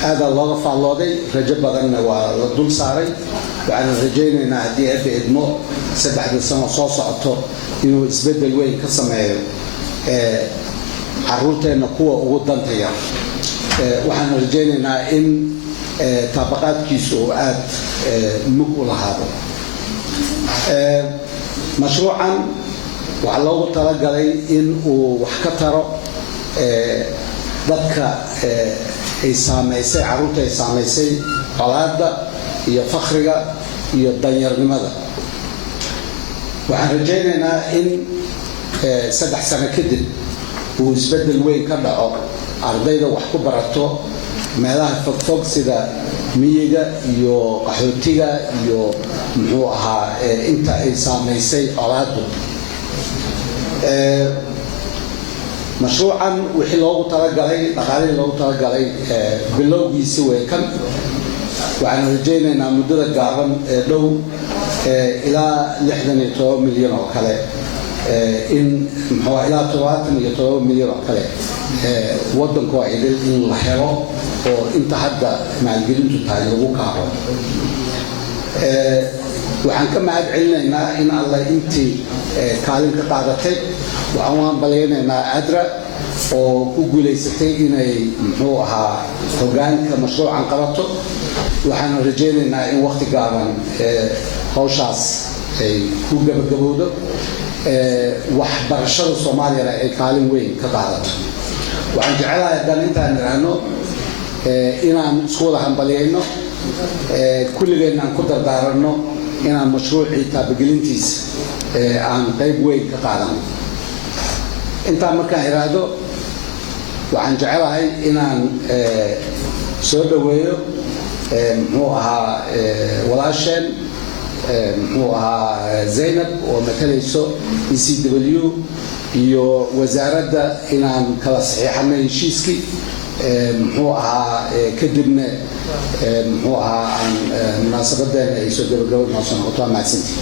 هذا الله غفى الله دي رجب بدنا ودول صاري وعن رجينا هدي أبي إدمو سبعة السنة صوص عطو إنه يسبدل وين كسمة عروتنا قوة وضن تيار وحنا رجينا إن طبقات كيسوات مقولة هذا مشروعا وعلى تلقى إن وحكتره ذكر إساميسي عروتة إساميسي قلادة هي فخرة هي الدنيا لماذا وعن رجينا إن 7 سنة كده ويسبدل وين كده أرضية وحكبرته meelaha fogfog sida miyiga iyo qaxootiga iyo muxuu ahaa inta ay saameysay colaadu mashruucan wixii loogu talagalay dhaqaalihii loogu talagalay bilowgiisa way kan waxaan rajaynaynaa muddada gaaban ee dhow ilaa 67 milyan oo kale in muxuu ilaa 77 milyan oo kale waddanku ay in la helo oo inta hadda maalgelintu tahay lagu kaabo waxaan ka mahad celinaynaa in alla intii kaalin ka qaadatay waxaan baleynaynaa adra oo ku guuleysatay inay muxuu ahaa hoggaanka mashruucan qabato waxaan rajaynaynaa in waqti gaaban hawshaas ay ku gabagabowdo waxbarashada Soomaaliya ay kaalin weyn ka qaadato waxaan jecelahay haddaan intaan niraano inaan isku wada hambaliyayno kulligeena aan ku dardaarano inaan mashruucii taabagelintiisa aan qayb weyn ka qaadano intaan markaan iraado waxaan jecelahay inaan soo dhaweeyo muxuu ahaa walaasheen muxuu ahaa Zainab oo matalayso ECW iyo wasaaradda inaan kala saxiixanay heshiiskii muxuu ahaa kadibna muxuu ahaa munaasabadana ay soo gabagabowday noqoto maasintii